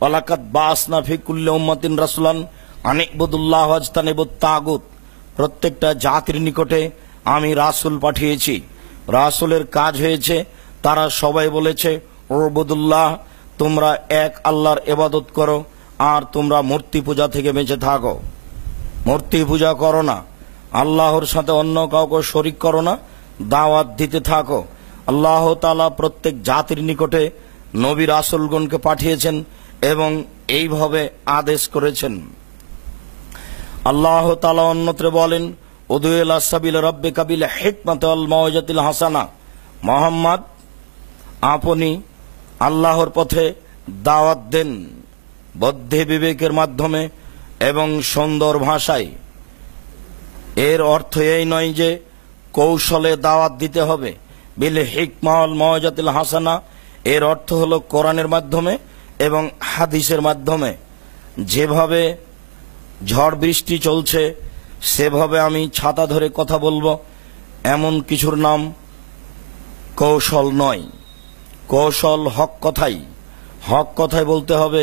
ওয়ালাকাদ বাসনা ফি কুল্লি উম্মাতিন রাসূলান আন ইবুদুল্লাহ ওয়াজতানিবুত তাগুত। প্রত্যেকটা জাতির নিকটে আমি রাসূল পাঠিয়েছি। রাসূলের কাজ হয়েছে তারা সবাই বলেছে উবুদুল্লাহ, তোমরা এক আল্লাহর ইবাদত করো আর তোমরা মূর্তি পূজা থেকে বেঁচে থাকো। মূর্তি পূজা করো না, আল্লাহর সাথে অন্য কাউকে শরীক করো না, দাওয়াত দিতে থাকো। আল্লাহ তাআলা প্রত্যেক জাতির নিকটে নবী রাসূলগণকে পাঠিয়েছেন এবং এইভাবে আদেশ করেছেন। আল্লাহ তাআলা অন্যত্র বলেন উদু ইলা সাবিল রাব্বিকা বিল হিকমাতি ওয়াল মাউইজাতিল হাসানা। মুহাম্মদ, আপনি আল্লাহর পথে দাওয়াত দেন বুদ্ধি বিবেকের মাধ্যমে এবং সুন্দর ভাষায়। এর অর্থ এই নয় যে কৌশলে দাওয়াত দিতে হবে। বিল হিকমা ওয়াল মাউইজাতিল হাসানা এর অর্থ হলো কোরআনের মাধ্যমে এবং হাদিসের মাধ্যমে। যেভাবে ঝড় বৃষ্টি চলছে সেভাবে আমি ছাতা ধরে কথা বলবো, এমন কিছুর নাম কৌশল নয়। কৌশল হক কথাই। হক কথাই বলতে হবে।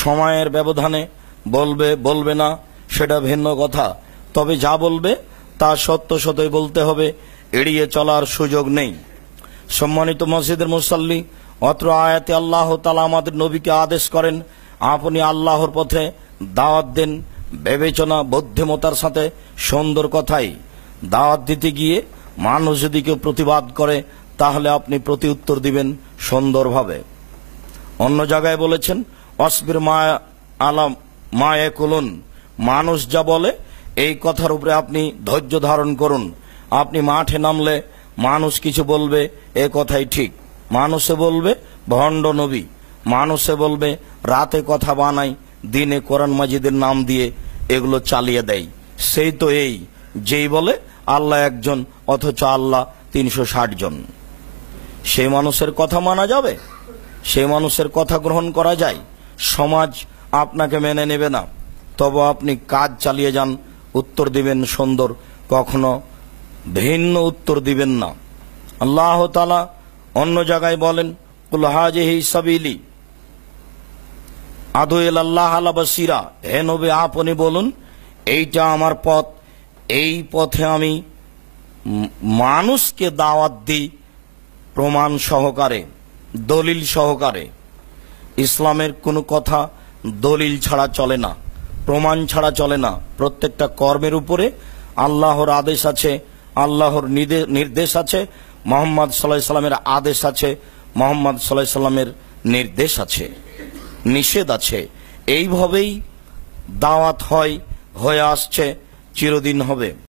সময়ের ব্যবধানে বলবে বলবে না সেটা ভিন্ন কথা, তবে যা বলবে তা সত্য সত্যই বলতে হবে, এড়িয়ে চলার সুযোগ নেই। সম্মানিত মসজিদের মুসাল্লি, অত্র আয়াতে আল্লাহ তাআলা আমাদের নবীকে আদেশ করেন আপনি আল্লাহর পথে দাওয়াত দেন বিবেচনা বুদ্ধিমতার সাথে, সুন্দর কথাই। দাওয়াত দিতে গিয়ে মানুষ যদি কেউ প্রতিবাদ করে তাহলে আপনি প্রতি উত্তর দিবেন সুন্দরভাবে। অন্য জায়গায় বলেছেন অসবির মায়ে কুলুন, মানুষ যা বলে এই কথার উপরে আপনি ধৈর্য ধারণ করুন। আপনি মাঠে নামলে মানুষ কিছু বলবে, এ কথাই ঠিক। মানুষে বলবে ভণ্ড নবী, মানুষে বলবে রাতে কথা বানাই, দিনে কোরআন মাজিদের নাম দিয়ে এগুলো চালিয়ে দেয়। সেই তো এই যেই বলে আল্লাহ একজন অথচ আল্লাহ ৩৬০ জন। সেই মানুষের কথা মানা যাবে? সেই মানুষের কথা গ্রহণ করা যায়? সমাজ আপনাকে মেনে নেবে না, তবে আপনি কাজ চালিয়ে যান, উত্তর দিবেন সুন্দর, কখনো ভিন্ন উত্তর দিবেন না। আল্লাহ তাআলা অন্য জায়গায় বলেন কুল হাযিহি সাবিলি আদু ইলাল্লাহ আলা বাসীরা, হে নবী আপনি বলুন এইটা আমার পথ, এই পথে আমি মানুষকে দাওয়াত দিই প্রমাণ সহকারে, দলিল সহকারে। ইসলামের কোনো কথা দলিল ছাড়া চলে না, প্রমাণ ছাড়া চলে না। প্রত্যেকটা কর্মের উপরে আল্লাহর আদেশ আছে, আল্লাহর নির্দেশ আছে, মুহাম্মদ সাল্লাল্লাহু আলাইহি সাল্লামের আদেশ আছে, মুহাম্মদ সাল্লাল্লাহু আলাইহি সাল্লামের নির্দেশ আছে, নিষেধ আছে। এইভাবেই দাওয়াত হয়ে আসছে, চিরদিন হবে।